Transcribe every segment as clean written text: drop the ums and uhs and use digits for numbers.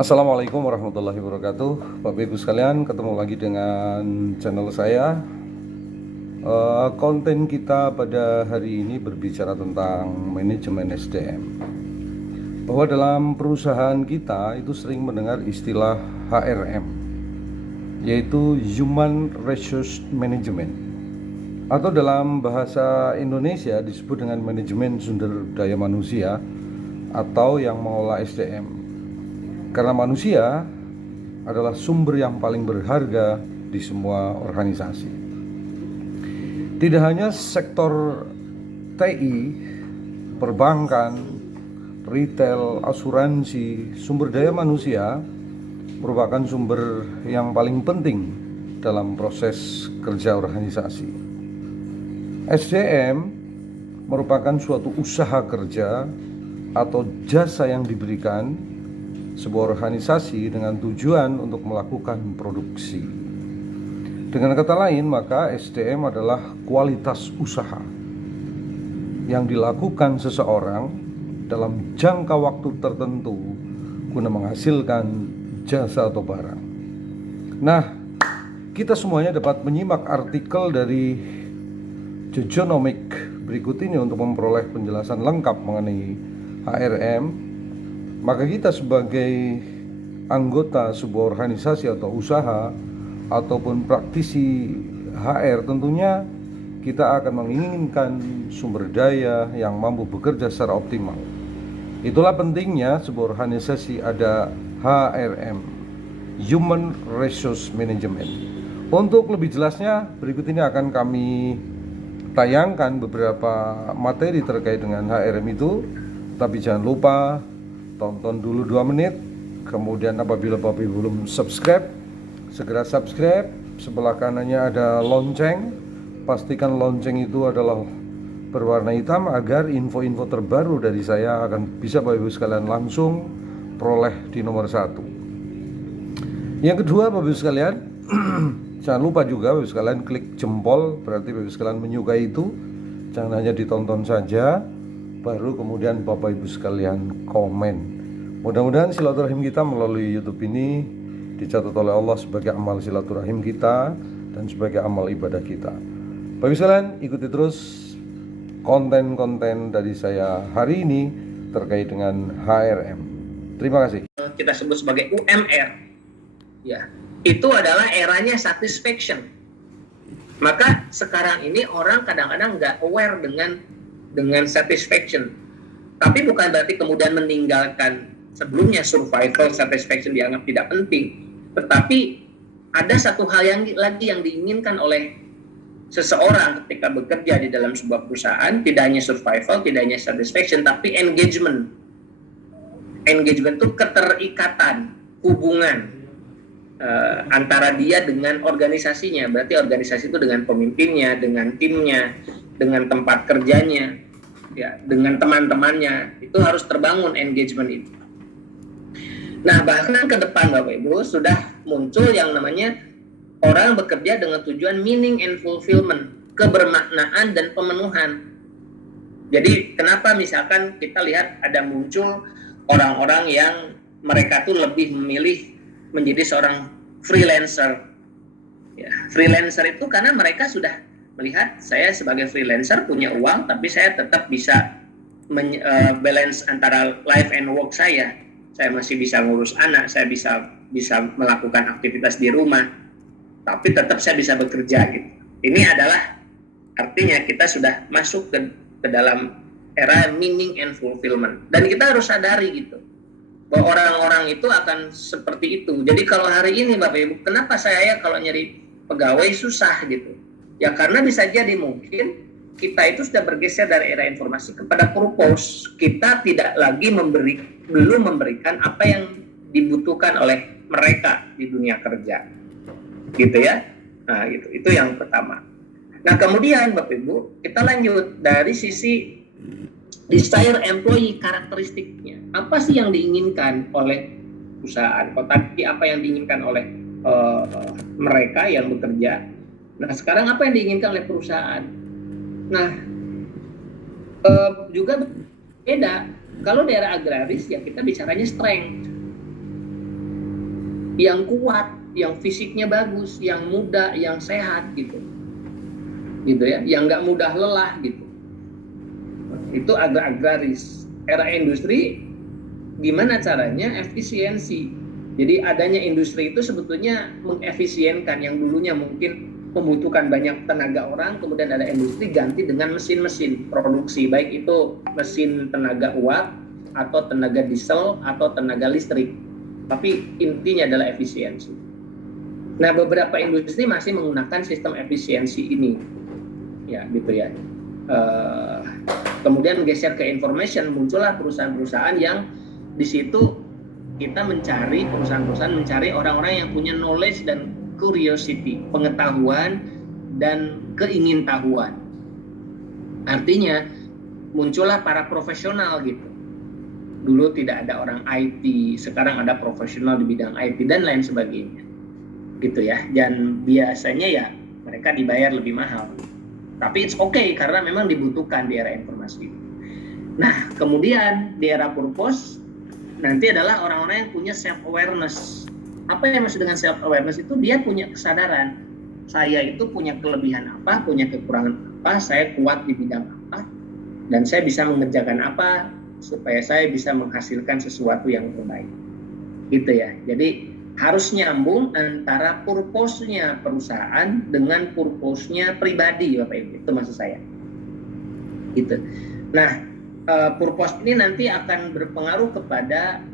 Assalamualaikum warahmatullahi wabarakatuh. Bapak Ibu sekalian, ketemu lagi dengan channel saya. Konten kita pada hari ini berbicara tentang manajemen SDM. Bahwa dalam perusahaan kita itu sering mendengar istilah HRM, yaitu Human Resource Management, atau dalam bahasa Indonesia disebut dengan manajemen sumber daya manusia atau yang mengolah SDM. Karena manusia adalah sumber yang paling berharga di semua organisasi. Tidak hanya sektor TI, perbankan, retail, asuransi, sumber daya manusia merupakan sumber yang paling penting dalam proses kerja organisasi. SDM merupakan suatu usaha kerja atau jasa yang diberikan sebuah organisasi dengan tujuan untuk melakukan produksi. Dengan kata lain, maka SDM adalah kualitas usaha yang dilakukan seseorang dalam jangka waktu tertentu guna menghasilkan jasa atau barang. Nah, kita semuanya dapat menyimak artikel dari Jojonomic berikut ini untuk memperoleh penjelasan lengkap mengenai HRM. Maka kita sebagai anggota sebuah organisasi atau usaha ataupun praktisi HR, tentunya kita akan menginginkan sumber daya yang mampu bekerja secara optimal. Itulah pentingnya sebuah organisasi ada HRM, Human Resource Management. Untuk lebih jelasnya, berikut ini akan kami tayangkan beberapa materi terkait dengan HRM itu. Tapi jangan lupa tonton dulu 2 menit. Kemudian apabila Bapak Ibu belum subscribe, segera subscribe. Sebelah kanannya ada lonceng. Pastikan lonceng itu adalah berwarna hitam agar info-info terbaru dari saya akan bisa Bapak Ibu sekalian langsung peroleh di nomor 1. Yang kedua, Bapak Ibu sekalian, jangan lupa juga Bapak Ibu sekalian klik jempol, berarti Bapak Ibu sekalian menyukai itu. Jangan hanya ditonton saja, baru kemudian Bapak Ibu sekalian komen. Mudah-mudahan silaturahim kita melalui YouTube ini dicatat oleh Allah sebagai amal silaturahim kita dan sebagai amal ibadah kita. Bapak Ibu sekalian, ikuti terus konten-konten dari saya hari ini terkait dengan HRM. Terima kasih. Kita sebut sebagai UMR, ya, itu adalah eranya satisfaction. Maka sekarang ini orang kadang-kadang nggak aware dengan satisfaction. Tapi bukan berarti kemudian meninggalkan sebelumnya survival satisfaction dianggap tidak penting. Tetapi ada satu hal yang lagi yang diinginkan oleh seseorang ketika bekerja di dalam sebuah perusahaan, tidak hanya survival, tidak hanya satisfaction, tapi engagement. Engagement itu keterikatan, hubungan antara dia dengan organisasinya. Berarti organisasi itu dengan pemimpinnya, dengan timnya, dengan tempat kerjanya, ya, dengan teman-temannya. Itu harus terbangun engagement itu. Nah, bahkan ke depan Bapak Ibu sudah muncul yang namanya orang bekerja dengan tujuan meaning and fulfillment, kebermaknaan dan pemenuhan. Jadi kenapa misalkan kita lihat ada muncul orang-orang yang mereka tuh lebih memilih menjadi seorang freelancer. Ya, freelancer itu karena mereka sudah melihat saya sebagai freelancer punya uang, tapi saya tetap bisa balance antara life and work saya. Saya masih bisa ngurus anak, saya bisa melakukan aktivitas di rumah, tapi tetap saya bisa bekerja gitu. Ini adalah artinya kita sudah masuk ke dalam era meaning and fulfillment. Dan kita harus sadari gitu, bahwa orang-orang itu akan seperti itu. Jadi kalau hari ini Bapak Ibu, kenapa saya kalau nyari pegawai susah gitu? Ya karena bisa jadi mungkin kita itu sudah bergeser dari era informasi kepada purpose. Kita tidak lagi belum memberikan apa yang dibutuhkan oleh mereka di dunia kerja, gitu ya. Nah, gitu. Itu yang pertama. Nah, kemudian Bapak Ibu, kita lanjut dari sisi desire employee karakteristiknya. Apa sih yang diinginkan oleh perusahaan? Tadi apa yang diinginkan oleh mereka yang bekerja? Nah, sekarang apa yang diinginkan oleh perusahaan? Nah, juga beda. Kalau daerah agraris ya kita bicaranya strength. yang kuat, yang fisiknya bagus, yang muda, yang sehat gitu ya, yang nggak mudah lelah gitu. Itu agraris. Era industri, gimana caranya? Efisiensi. Jadi adanya industri itu sebetulnya mengefisienkan. Yang dulunya mungkin membutuhkan banyak tenaga orang, kemudian ada industri ganti dengan mesin-mesin produksi, baik itu mesin tenaga uap atau tenaga diesel atau tenaga listrik. Tapi intinya adalah efisiensi. Nah, beberapa industri masih menggunakan sistem efisiensi ini, ya gitu ya. Kemudian geser ke information, muncullah perusahaan-perusahaan yang di situ kita mencari, perusahaan-perusahaan mencari orang-orang yang punya knowledge dan curiosity, pengetahuan dan keingintahuan. Artinya muncullah para profesional gitu. Dulu tidak ada orang IT, sekarang ada profesional di bidang IT dan lain sebagainya. Gitu ya. Dan biasanya ya mereka dibayar lebih mahal. Tapi it's okay karena memang dibutuhkan di era informasi. Nah, kemudian di era purpose nanti adalah orang-orang yang punya self awareness. Apa yang maksud dengan self awareness itu? Dia punya kesadaran. Saya itu punya kelebihan apa, punya kekurangan apa, saya kuat di bidang apa, dan saya bisa mengerjakan apa supaya saya bisa menghasilkan sesuatu yang terbaik. Gitu ya. Jadi harus nyambung antara purpose-nya perusahaan dengan purpose-nya pribadi, Bapak Ibu. Itu maksud saya. Gitu. Nah, purpose ini nanti akan berpengaruh kepada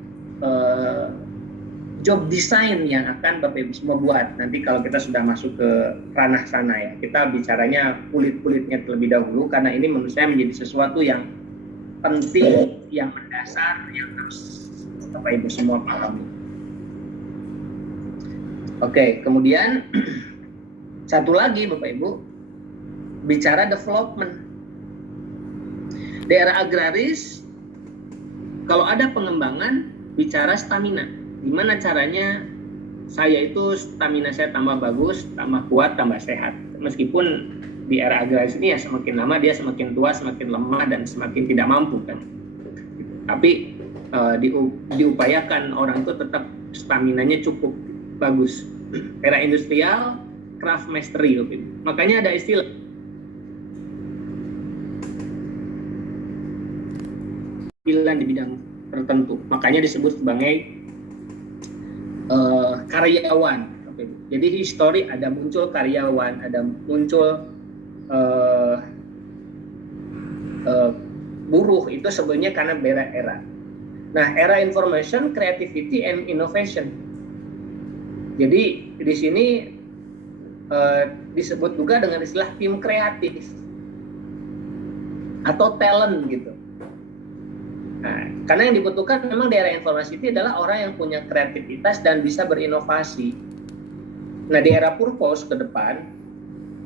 job design yang akan Bapak Ibu semua buat. Nanti kalau kita sudah masuk ke ranah sana ya, kita bicaranya kulit-kulitnya terlebih dahulu, karena ini menurut saya menjadi sesuatu yang penting, yang mendasar, yang harus Bapak Ibu semua pahami. Oke, kemudian satu lagi Bapak Ibu, bicara development. Daerah agraris, kalau ada pengembangan, bicara stamina. Gimana caranya saya itu stamina saya tambah bagus, tambah kuat, tambah sehat. Meskipun di era agraris ini ya semakin lama dia semakin tua, semakin lemah, dan semakin tidak mampu kan. Tapi diupayakan orang itu tetap staminanya cukup bagus. Era industrial, craft mastery. Makanya ada istilah di bidang tertentu. Makanya disebut sebagai karyawan. Jadi histori ada muncul karyawan, ada muncul buruh. Itu sebenarnya karena beda era. Nah, era information, creativity, and innovation. Jadi di sini disebut juga dengan istilah tim kreatif atau talent gitu. Nah, karena yang dibutuhkan memang di era informasi itu adalah orang yang punya kreativitas dan bisa berinovasi. Nah, di era purpose ke depan,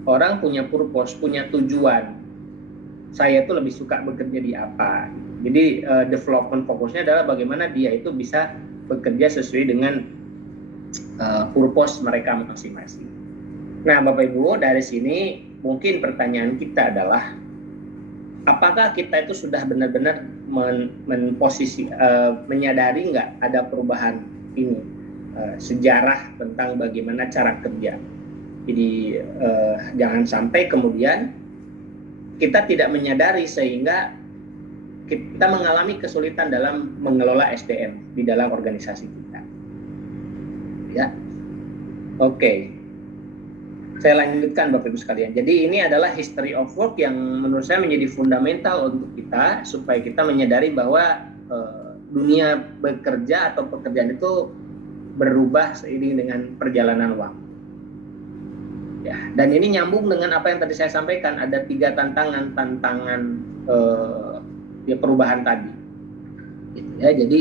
orang punya purpose, punya tujuan. Saya itu lebih suka bekerja di apa. Jadi development fokusnya adalah bagaimana dia itu bisa bekerja sesuai dengan purpose mereka masing-masing. Nah, Bapak Ibu, dari sini mungkin pertanyaan kita adalah apakah kita itu sudah benar-benar menyadari nggak ada perubahan ini, sejarah tentang bagaimana cara kerja. Jadi jangan sampai kemudian kita tidak menyadari sehingga kita mengalami kesulitan dalam mengelola SDM di dalam organisasi kita. Ya, oke. Saya lanjutkan Bapak Ibu sekalian. Jadi ini adalah history of work yang menurut saya menjadi fundamental untuk kita supaya kita menyadari bahwa dunia bekerja atau pekerjaan itu berubah seiring dengan perjalanan waktu. Ya, dan ini nyambung dengan apa yang tadi saya sampaikan, ada 3 tantangan perubahan tadi. Gitu ya, jadi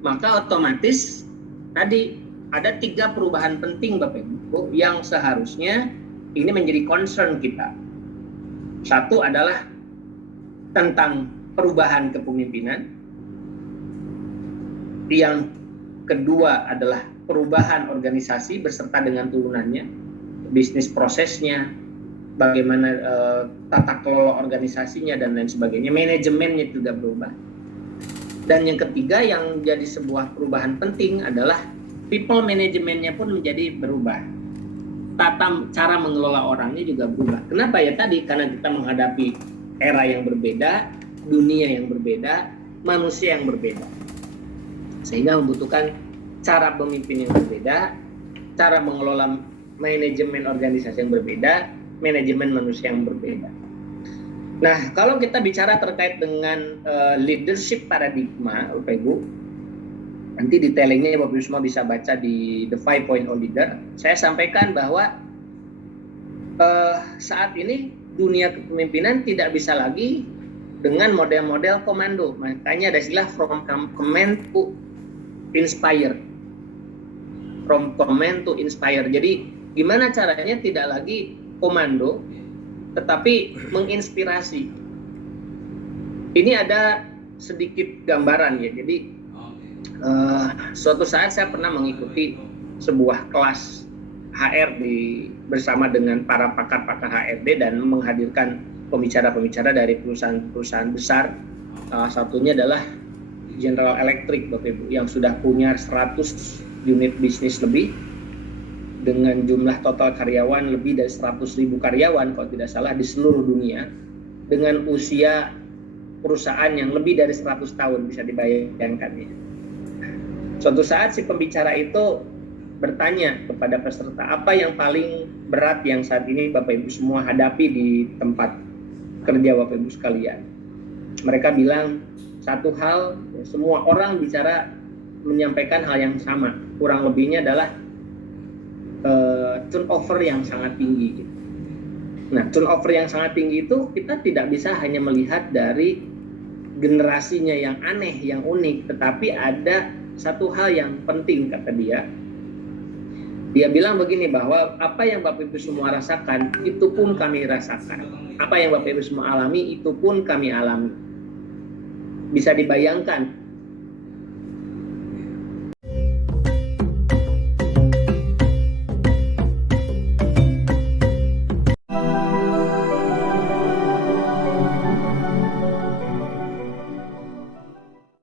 maka otomatis tadi ada 3 perubahan penting Bapak Ibu yang seharusnya ini menjadi concern kita. Satu adalah tentang perubahan kepemimpinan. Yang kedua adalah perubahan organisasi beserta dengan turunannya, bisnis prosesnya, bagaimana tata kelola organisasinya dan lain sebagainya, manajemennya juga berubah. Dan yang ketiga yang jadi sebuah perubahan penting adalah people manajemennya pun menjadi berubah. Cara mengelola orangnya juga berubah. Kenapa ya tadi? Karena kita menghadapi era yang berbeda, dunia yang berbeda, manusia yang berbeda. Sehingga membutuhkan cara pemimpin yang berbeda, cara mengelola manajemen organisasi yang berbeda, manajemen manusia yang berbeda. Nah, kalau kita bicara terkait dengan leadership paradigma, Bapak Ibu, nanti detailingnya Bapak Ibu semua bisa baca di The 5.0 Leader. Saya sampaikan bahwa saat ini dunia kepemimpinan tidak bisa lagi dengan model-model komando. Makanya ada istilah from command to inspire. From command to inspire. Jadi gimana caranya tidak lagi komando, tetapi menginspirasi. Ini ada sedikit gambaran ya. Jadi suatu saat saya pernah mengikuti sebuah kelas HR bersama dengan para pakar-pakar HRD dan menghadirkan pembicara-pembicara dari perusahaan-perusahaan besar. Salah satunya adalah General Electric, Bapak Ibu, yang sudah punya 100 unit bisnis lebih dengan jumlah total karyawan lebih dari 100.000 karyawan kalau tidak salah di seluruh dunia, dengan usia perusahaan yang lebih dari 100 tahun, bisa dibayangkan ya. Suatu saat si pembicara itu bertanya kepada peserta, apa yang paling berat yang saat ini Bapak Ibu semua hadapi di tempat kerja Bapak Ibu sekalian? Mereka bilang satu hal, semua orang bicara menyampaikan hal yang sama, kurang lebihnya adalah turnover yang sangat tinggi. Nah, turnover yang sangat tinggi itu kita tidak bisa hanya melihat dari generasinya yang aneh, yang unik, tetapi ada satu hal yang penting, kata dia. Dia bilang begini, bahwa apa yang Bapak Ibu semua rasakan, itu pun kami rasakan. Apa yang Bapak Ibu semua alami, itu pun kami alami. Bisa dibayangkan,